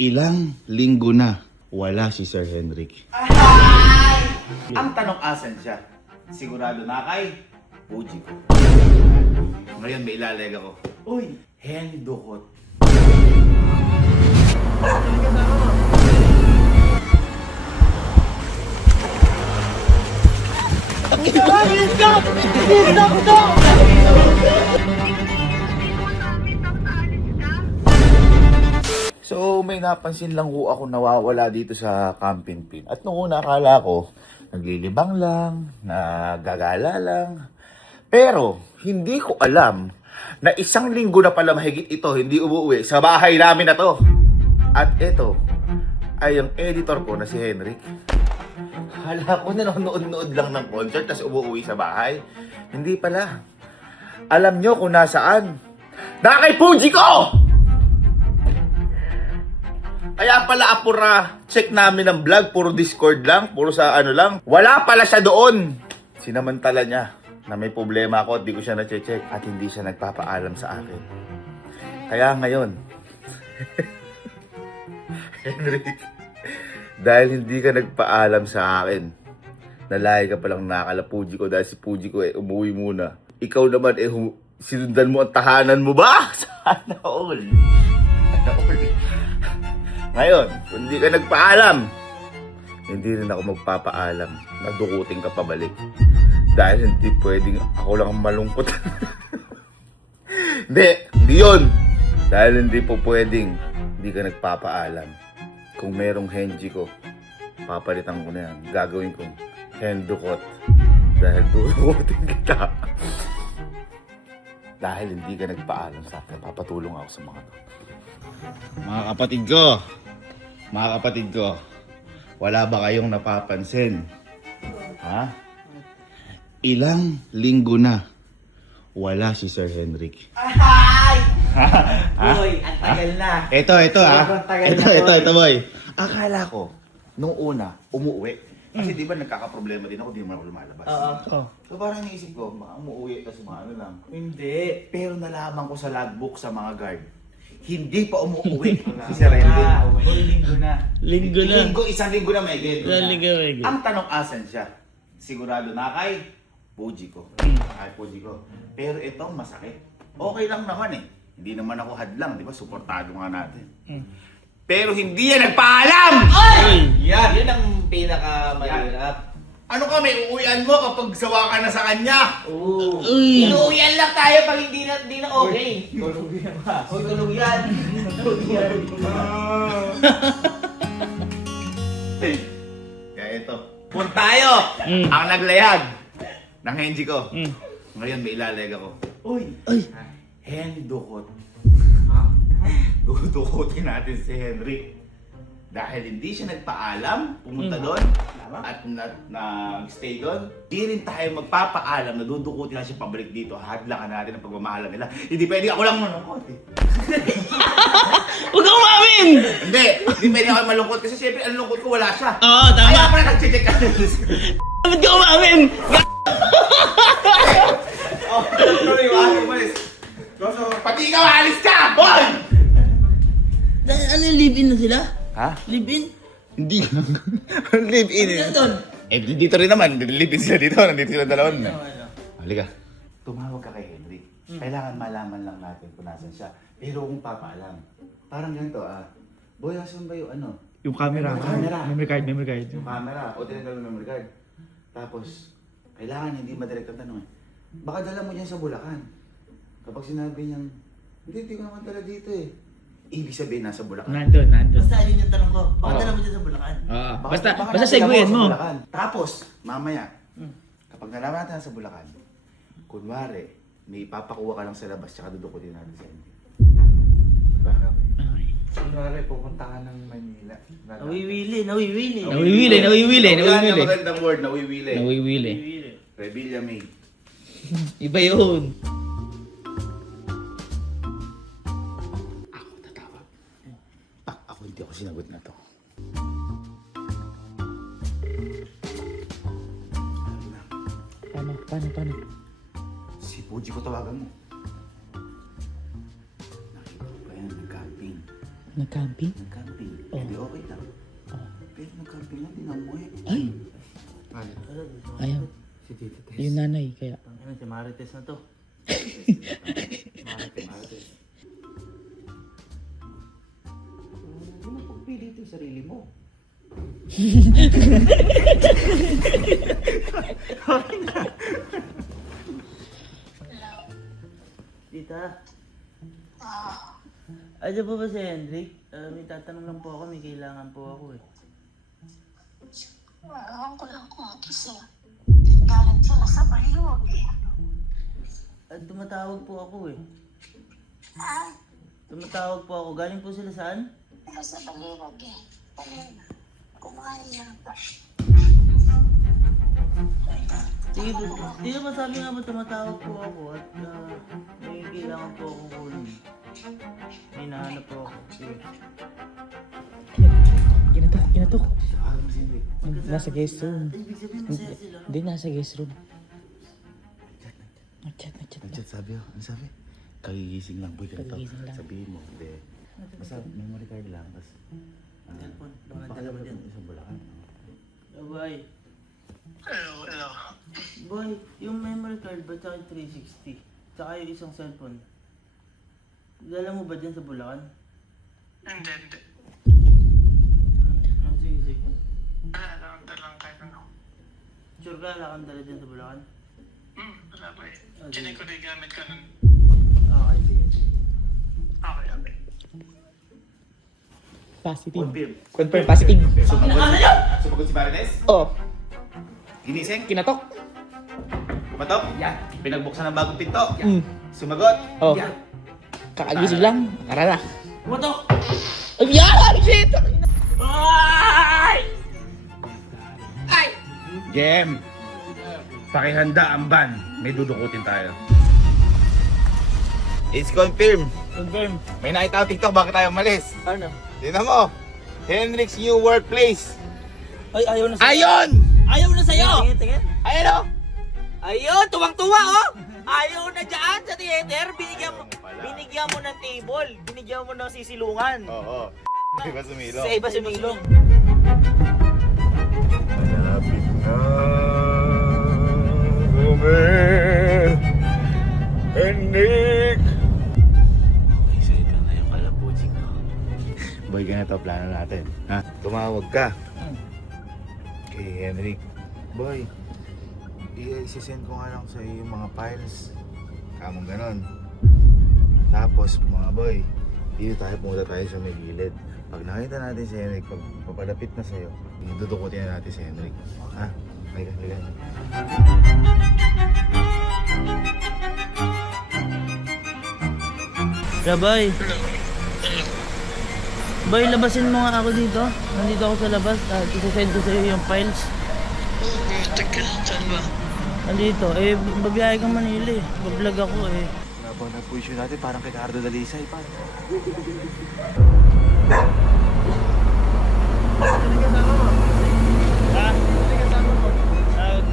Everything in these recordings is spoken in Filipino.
Ilang linggo na wala si Sir Henrik. Ay! Ang tanong asan siya? Sigurado na kay Puji ko. Ngayon may ilaleg ako. Uy, Hendukot. So may napansin lang ho ako nawawala dito sa camping pin. At noong una akala ko, naglilibang lang, nagagala lang. Pero hindi ko alam na 1 linggo na pala mahigit ito hindi umuwi sa bahay namin na to. At ito ay ang editor ko na si Henrik. Hala ko nanonood-nood lang ng concert tapos umuwi sa bahay. Hindi pala. Alam nyo kung nasaan. Na kay Puji ko! Kaya pala apura, check namin ang vlog, puro Discord lang, puro sa ano lang. Wala pala siya doon. Sinamantala niya na may problema ako at di ko siya na-check at hindi siya nagpapaalam sa akin. Kaya ngayon, Henrik, dahil hindi ka nagpaalam sa akin, nalahi ka palang nakakala Puji ko dahil si Puji ko umuwi muna. Ikaw naman sinundan mo ang tahanan mo ba? Sana all. Sana all. Ngayon, kung hindi ka nagpaalam, hindi rin ako magpapaalam na dukutin ka pabalik. Dahil hindi pwedeng ako lang ang malungkot. Hindi yun. Dahil hindi po pwedeng hindi ka nagpapaalam. Kung merong henji ko, papalitan ko na yan. Gagawin kong hendukot. Dahil dukutin kita. Dahil hindi ka nagpaalam sa akin, papatulong ako sa mga to. Mga kapatid ko, wala ba kayong napapansin? Ha? Ilang linggo na wala si Sir Henrik. Ay! Boy, ang tagal na. Ito boy. Akala ko, nung una, umuwi. Kasi di ba nagkakaproblema din ako, di naman ako lumalabas. So parang naisip ko, baka umuwi kasi mga ano lang. Hindi. Pero nalaman ko sa logbook sa mga guard, hindi pa umuwi si Sir Henrik. Linggo na. Linggo na. 1 linggo na may Linggo. Ang tanong asan siya? Sigurado na kay Puji ko. Kay Puji ko. Pero ito masakit. Okay lang naman eh. Hindi naman ako hadlang, di ba? Suportado nga natin. Pero hindi yan nagpaalam! Yan ang pinakamahirap. Ano ka, may uuwian mo kapag sawa ka na sa kanya? Oo. Inuuyan lang tayo pag hindi na okay. Tuluyan pa. O, tuluyan. Tuluyan. Kaya ito. Punta tayo! Ang naglayag ng henji ko. Ngayon may ilaleg ako. Uy! Hendukot. Dudukutin natin si Henrik. Dahil hindi siya nagpaalam, pumunta doon at nag-stay doon. Di rin tayo magpapaalam na dudukutin na siya pabalik dito. Hadlangan natin ang pagmamahalan nila. Hindi pwede ako lang malungkot eh. Huwag kang umamin! Hindi pwede ako malungkot kasi siyempre ang lungkot ko wala siya. Oo, tama. Kaya pala nag-check ka. Ba't ka umamin? Pati ikaw alis ka! Boy! Ano yung live-in na sila? Ha? Live-in? Hindi. Live in. Ano doon? Dito rin naman. Live in sila dito. Nandito sila dalawan. Halika. Tumawag ka kay Henrik. Kailangan malaman lang natin kung nasan siya. Pero kung papaalam. Parang ganito Boy, asan ba yung ano? Yung camera. Yung camera. Memory card. Yung camera. O tinatawag ng memory card. Tapos, kailangan hindi madirect ang tanong baka dala mo dyan sa Bulacan. Kapag sinabi niyang, hindi ko naman dala dito eh. Ibig sabihin nasa Bulacan. Nandun. Basta yun yung tanong ko. Baka dala mo dyan sa Bulacan. Basta nasa seguin sa mo. Bulacan. Tapos, mamaya, kapag nalaman natin sa Bulacan, kunwari, may ipapakuha ka lang sa labas, tsaka dudukutin natin sa hindi. Diba? Kunwari, pupunta ka ng Manila. Nawiwili. Nawiwili. Yan ang magandang word, nawiwili. Nawiwili. Rebilla May. Iba yun. Ako tatawag. Ako hindi ako sinagot na to. Paano? Si Puji ko tawagan mo. Nakita ko pa yan, nag-camping. Nag-camping? Nag-camping. Tita Tess. Yung nanay, kaya. Ano, si Marites na to. Marites. Hindi mo pagpili ito yung sarili mo. Tita. Ano po ba si Hendrik? May tatanong lang po ako, may kailangan po ako eh. Ewan ko lang kung kasi galing sila sa baliwag eh. At tumatawag po ako eh. Ha? Tumatawag po ako. Galing po sila saan? Sa baliwag eh. Kanina. Kumain yan pa. Sige po. Sige ba sabi nga ba tumatawag po ako at may kailangan po akong kunin. May nahanap po ako. Sige. Kinatok. Alam mo si Henrik. Nasa guest room. Ibig sabihin masaya sila. Hindi, nasa guest room. Nag-chat. Nag-chat sabi oh. Ano sabi? Kagigising lang boy ka to. Kagigising lang. Sabihin mo. Hindi. Basta memory card lang. Tapos Cellphone. Baka dalawa dyan. Isang Bulacan. Oh, boy. Hello. Boy, yung memory card ba tsaka yung 360? Tsaka yung isang cellphone. Dala mo ba dyan sa Bulacan? Hindi. Ah, sige. Dalang kahit ano. Sure ka, wala kang dala dyan sa Bulacan? Wala ba eh. Okay. Chinig ko na yung gamit ko nun. Okay, sige. Okay. Positive. Confirm. Positive. Sumagot si Marites? Oh, Ginising? kinatok. Kumatok? Yan. Pinagbuksan ng bagong pinto? Mm. Sumagot? Oh, Yan. kakagising lang. Karala. Pumatok! Ay, yan! Shit! Gem! Pakihanda ang ban. May dudukutin tayo. It's confirmed. Confirm. May nakita akong TikTok, bakit tayo umalis? Ano? Tignan mo. Henrik's new workplace. Ay, ayaw na sa'yo. Ayun! Ayaw na sa'yo! Tingin. Ayun o! Ayun, tuwang-tuwa oh! Ayaw na dyan sa theater. Binigyan mo ng table. Binigyan mo ng sisilungan. Oo. Diba sumilo? Sa iba sumilong. Malapit na kami. Henrik! Okay, so ito na yung kalaputsing ko. Boy, ganito plano natin. Ha? Tumawag ka. Kay Henrik. Boy, i-send ko nga lang sa iyo yung mga files. Kamong ganon. Tapos, mga boy, dito tayo, pumunta tayo sa may gilid. Pag nakita natin si Henrik, pag papalapit na sa'yo, dudukutin na natin si Henrik. Ha? Liga. Rabay. Boy, labasin mo nga ako dito. Nandito ako sa labas. Isasend ko sa'yo yung files. Teka, saan ba? Nandito. Babiyahe kang Manila eh. Bablog ako eh. Habang nag-position natin, parang kay Cardo Dalisay pa. Ha?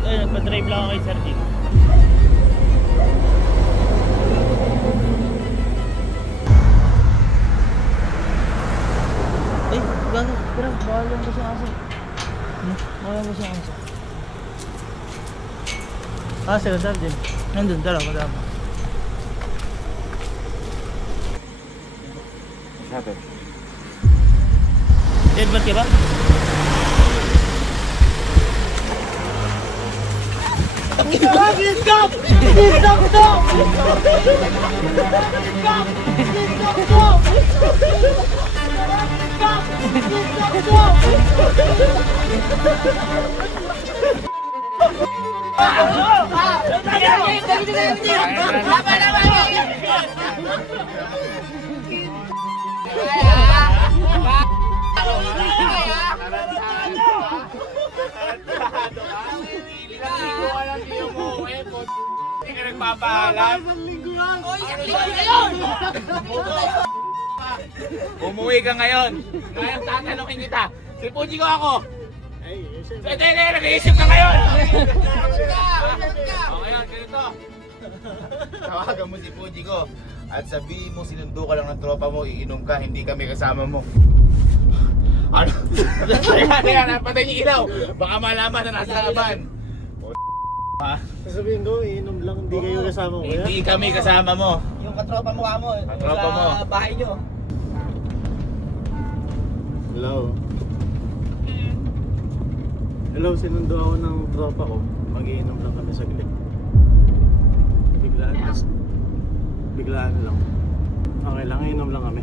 Nagpa-drive lang ako kay Sir Jim. Ay, gago. Pero, bawal lang kasi ang aso. Bawal lang kasi ang aso. Ah, Sir Jim. Nandun, tara, madama. Sabi. Edward ka ba? Umuwi ka ngayon. Ngayon tatanungin kita. Si Puji ko ako. Sa tele, nag-iisip ka ngayon. Okay, ganito. Tawagan mo si Puji ko at sabihin mo sinundo ka lang ng tropa mo, iinom ka, hindi kami kasama mo. Ano? Teka, napatay niyo ilaw. Baka malaman na nasa laban. Sasabihin ko, iinom lang, hindi kayo kasama ko. Hindi kami kasama mo. Yung katropa mukha mo. Katropa mo. Sa bahay nyo. Hello. Hello, sinundo ako ng tropa ko. Mag-iinom lang kami saglit. Biglaan lang. Okay lang, iinom lang kami.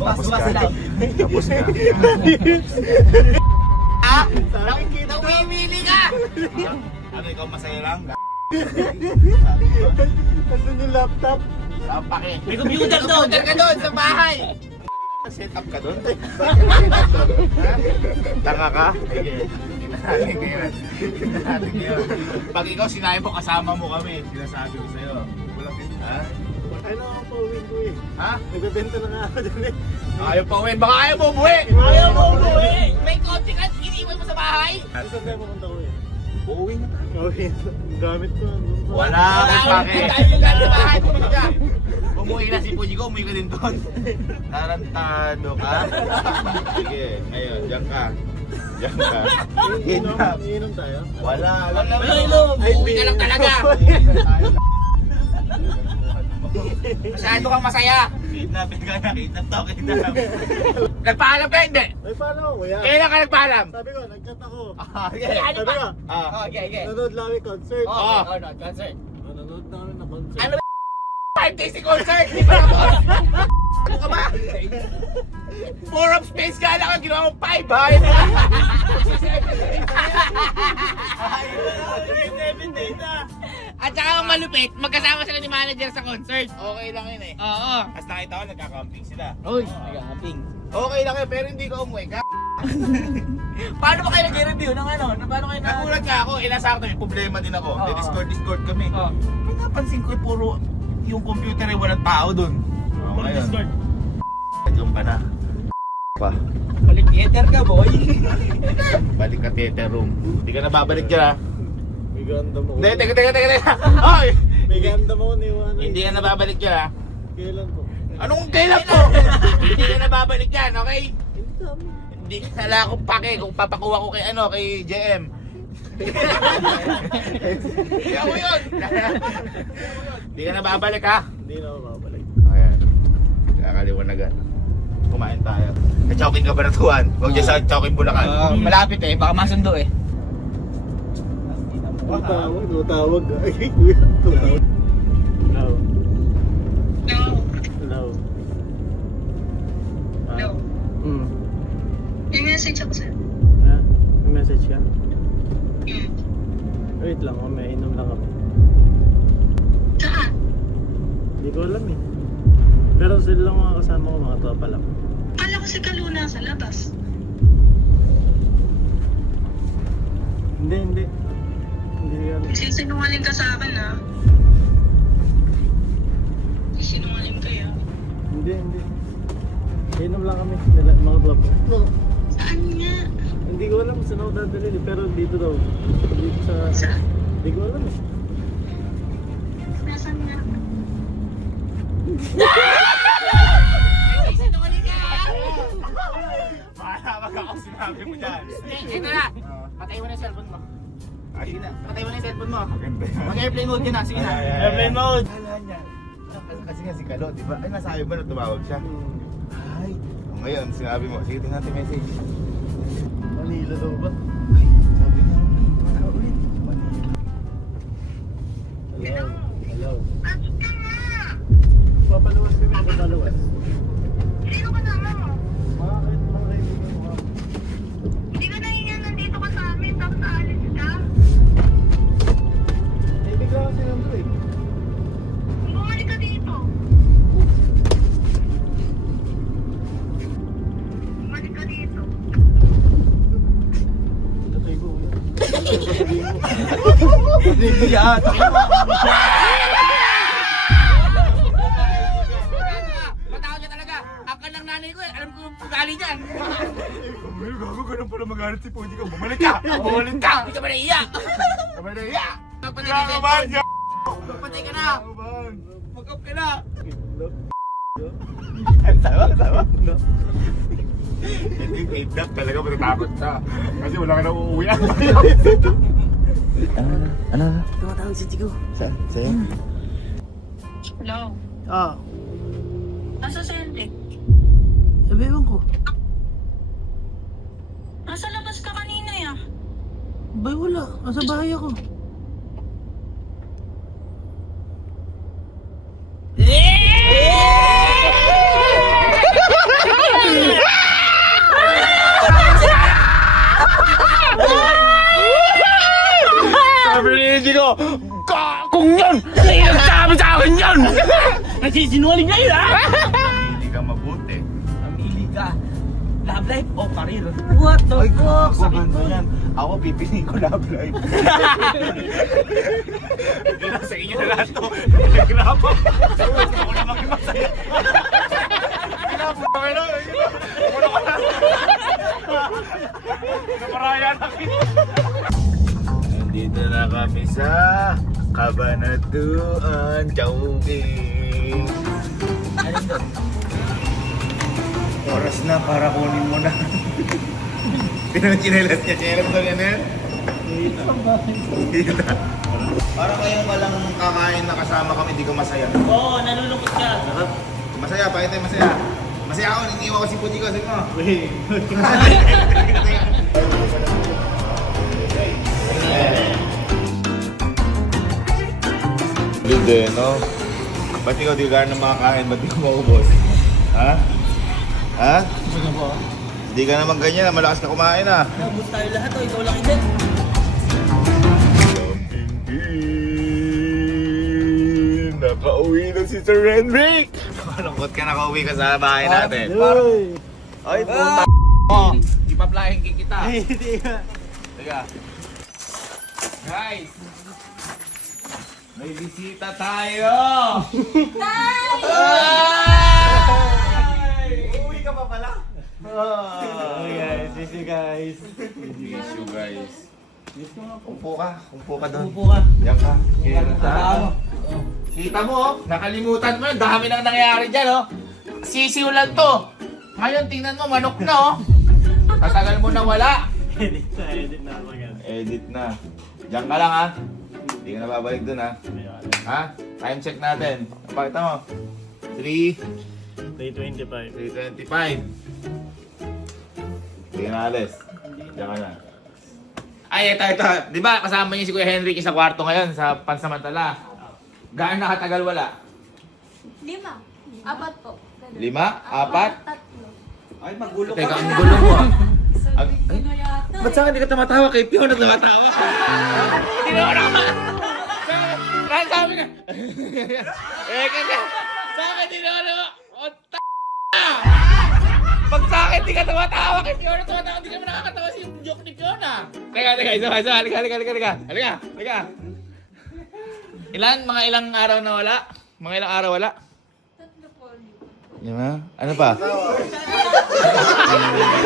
Tapos ka. Tapos ka. Nawimili ka! Ano, ikaw masaya lang? Nandun yung laptop. Pake. May computer doon! Computer ka doon sa bahay! Set up ka doon? Tanga ka? Sige. Tingnan ngayon. Tingnan ngayon. Pag ikaw sinabi mo kasama mo kami, sinasabi ko sa'yo. Ha? Ano ako pa uwin ko eh. Ha? Nagbebenta na nga ako dyan eh. Ayaw pa uwi. Baka ayaw mo umuwi. Ayaw mo umuwi! May kotse ka, iniwan mo sa bahay! Saan tayo pupunta ko eh? Uuwi na. Okay, gamit ko. Wala akong pake. Tayo yung sa bahay, pumunta ka! Umuwi na si Puji ko, umuwi ka din doon. Tarantado ka. Sige, ngayon, diyan ka. Diyan ka. Kidnap. Iinom tayo? Wala. Wala ilong! Uuwi ka lang talaga! Masyado kang masaya! Kidnapin ka na, kidnap to, kidnap. Nagpaalam ka hindi? Ay, paano ako kuya? Kailan ka nagpaalam? Sabi ko, nag-chat ako. Okay. Ano Sabi pa? ko, Okay, okay. nanonood lang kami concert. Oh. Oh, no, concert. Nanonood na kami ng concert. Ano 5 days si concert, di ba tapos? Ano ka ba? 4 of space ka lang, ang ginawa mong 5, ha? At saka ang malupit, magkasama sila ni manager sa concert. Okay lang yun eh. Oo. Tapos nakita ko, nagka-camping sila. Uy, nag-camping. Okay lang yun, pero hindi ka umuwi ka. Paano ba kayo nag-review ng ano? Paano kayo na... Nagulat ka ako, inasakto, may problema din ako. Oo. Discord kami. Oo. Pinapansin ko, puro yung computer ay walang tao dun. Puro Discord. Diyan ka na. Pa. Balik theater ka, boy. Balik ka theater room. Hindi ka na babalik dyan ha. May ganda mo. Hindi, teka. Hoy! May ganda mo, niwan. Hindi ka na babalik dyan ha. Kailan ko? Anong kailan po? Hindi ka na babalik dyan, okay? Hindi kami. Hindi ka na lang akong pake kung papakuha ko kay ano, kay JM. Hindi ako yun. Hindi ka na babalik ha. Hindi na ako babalik. Ayan. Kakaliwanagan. Kumain tayo. Ka-chowking ka ba na tuwan? Huwag dyan sa chowking Bulacan. Malapit eh, baka masundo eh. Tutawag. Ay, kuya. Tutawag. Hello. Hello. Hello. May message ako sa'yo. Ha? May message ka? Hmm. Wait lang, may inom lang kami. Saan? Hindi ko alam eh. Pero sila lang mga kasama ko, mga tropa lang. Kala ko si Kaluna sa labas. Hindi. Hindi alam. Sinungaling ka sa akin, ha? Sinungaling ka, ya. Hindi. Inom lang kami, nila, mga tropa. Saan nga? Hindi ko alam saan ako dadalhin eh, pero dito daw. Dito sa... Saan? Hindi ko alam eh. Nasaan nga? Sinungaling ka! Mahalawag ako sinabi mo dyan. Ito na! Patay mo na yung cellphone mo. Sige na. Patay mo na yung cellphone mo. Maganda yun. Mag-airplane mode ka na, sige na. Airplane mode! Kala niya. Kasi nga si Kalo, di ba? Ay, nasabi ba na tumawag siya? Ay. Ngayon, sinabi mo. Sige, tingnan natin message. Manila daw ba? Ay, sabi niya. Wala ulit. Hello. Bakit ka nga? Papaluwas kami ako paluwas. Sino ka naman mo? Mga kaibigan mo. Hindi ka nahinga, nandito ka sa amin, tapos aalis ka? Eh, bigla kasi nandun eh. Bumalik ka dito. Bumalik ka dito. Tatay ko. Matawag ka talaga. Akal ng nanay ko eh. Alam ko yung ugali niyan. Gago ka nang pala mag-aarap si Puji ka. Bumalik ka! Bumalik ka! Hindi ka ba naiiyak? Kamay na iya! Magpatay ka Kakaman! na. Magpatay ka na. Kakaman! Mag-up ka na. Hello. Sama, no? Hindi, kidnap talaga, matatakot ka. Kasi wala ka na uuwi. Ano? Tumatawag si Chico. Saan? Sa'yo? Hello. Ah, Nasa si Hendrik? ewan ko. Nasa labas ka kanina ya. Bay, wala. Nasa bahay ako. Sabi ni Chico, kakong yan! Nagsabi sa akin yan! Nagsisinungaling na yun, ha? Hindi ka mabuti. Mamili ka. Love life o career? What the fuck? Sakit mo yan. Ako, pipiliin ko love life. Hindi na sa inyo na lahat to. Naghirapan. Ako na maging masaya. Pinapo kayo na. Wala ka na. Naparaya na kayo. Nandito na kami sa Cabanatuan, Chowking. Oras na para kunin mo na. Pinang-chinelas niya. Chinelas ko niya na yan. Kita. Parang ngayon walang kakain na kasama kami, di ka masaya. Oo, nalulungkot ka. Masaya, pakita yung masaya. Masaya ako, iniiwan ko si Puti ko. Sabi mo. Hindi, no? Ba't ikaw di ka na makakain? Ba't di ka maubos? Ha? Ha? Hindi ka naman ganyan, malakas na kumain ah. Nabot tayo lahat o, ikaw lang hindi. Nakauwi na si Sir Henrik! Nakalungkot ka, nakauwi ka sa bahay natin. Ay, puta mo! Ipa-flying kick kita. Hindi ka. Teka. Guys! May bisita tayo! Uwi ka pa pala? guys, easy guys. Miss you guys. Umpo ka doon. Upo ka. Yan ka. Tama. Kita mo, oh, nakalimutan mo, ang dami nang nangyayari dyan, oh. Sisiw lang to. Ngayon, tingnan mo, manok na, oh. Tatagal mo na wala. Edit na ako yan. Edit na. Diyan ka lang, ha. Hindi ka na babalik dun, ha. Ha? Time check natin. Pakita mo. 3, Day 25. 3:25. Hindi ka na alis. Diyan ka na. Ay, ito. Di ba kasama niyo si Kuya Henrik sa kwarto ngayon sa pansamantala? Gaano nakatagal wala? 5. 4 po. 5? 4? 3. Ay, magulo Teka, ka. ang gulo mo, ah. Ano yata? Ba't sa akin di ka tumatawa? Kay Pio na tumatawa. Tinuro ka! Kahit sabi ka. Kasi, sa akin tinuro mo. O, pag sa akin di ka tumatawa, kay Pio na tumatawa, di ka mo nakakatawa si joke ni Pio na. Teka, isa. Halika. Mga ilang araw na wala? Mga ilang araw wala? 3 po. Di ba? Ano pa?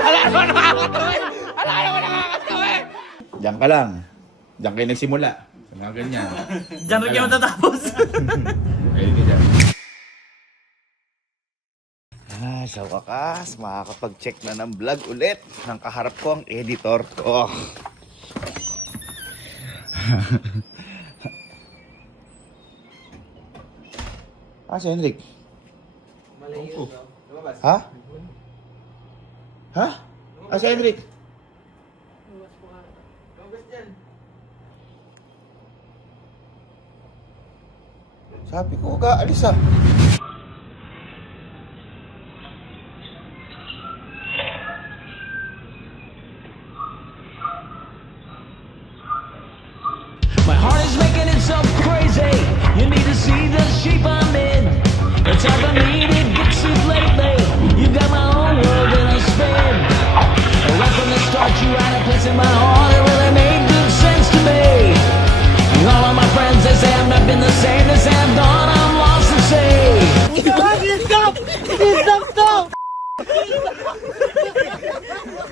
Ala naman nakakatawa eh! Diyan ka lang. Diyan kayo nagsimula. Sa mga ganyan. Diyan rin kayo matatapos. Ayun ka dyan. Sa wakas, makakapag-check na ng vlog ulit. Nang kaharap ko ang editor ko. Si Henrik. Ha? Si Henrik. Sabi ko, alis ah. My heart is making itself crazy. You need to see the shape I'm in. It's hard for me to get sleep lately. You got my own world in a spin. Right from the start, you had a place in my heart. It really made good sense to me. All of my friends, they say I've not been the same. They say I'm done, I'm lost at sea. Stop! Stop! Stop!